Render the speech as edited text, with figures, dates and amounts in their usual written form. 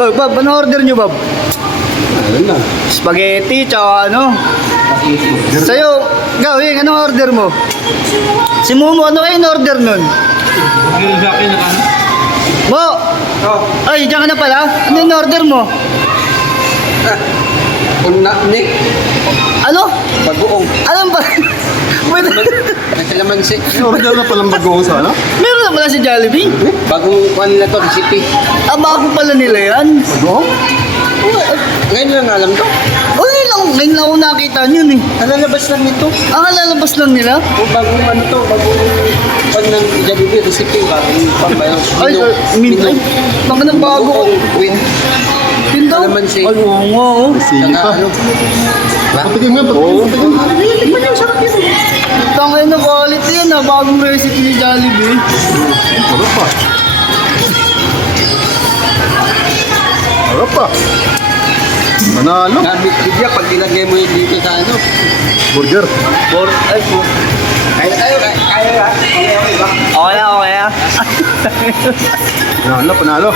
Oh, Bob, ano order nyo, Bob? Ayun lang. Spaghetti, tsaka ano? Sa'yo, gawin, anong order mo? Si Momo, ano kayo in-order nun? Mo! Ay, diyan ka na pala? Ano in-order mo? Una, Nick. Ano? Bagoong. Alam ba? Wait, May kalamansi. Order na palang bagoong sana? meron na pala si Jollibee? Bagong kuhan nila to, recipe. Ah, bago pala nila yan. Bagoong? Ngayon lang alam to. O, ngayon lang ako nakita yun eh. Nalalabas lang nito. Ah, lalabas lang nila? O bagong ano to, bagong kuhan ng Jollibee recipe. Bagong kuhan ba yun? Ay, ay, baka nang bago. Queen. Yun daw. Kalamansi. Ay, oo nga oh. Sige Saka pa. ano. Ba? Patikim nga, patikim. Tikman niyo, sarap yun. Tangay na quality yan ah, bagong recipe ni Jollibee. Harap pa. Harap pa. Manalo. Gamit bigya pag nilagay mo yung dito sa ano. Burger. Kaya tayo, kaya ba? Okay ba? Okay na, okay na. Panalo, panalo.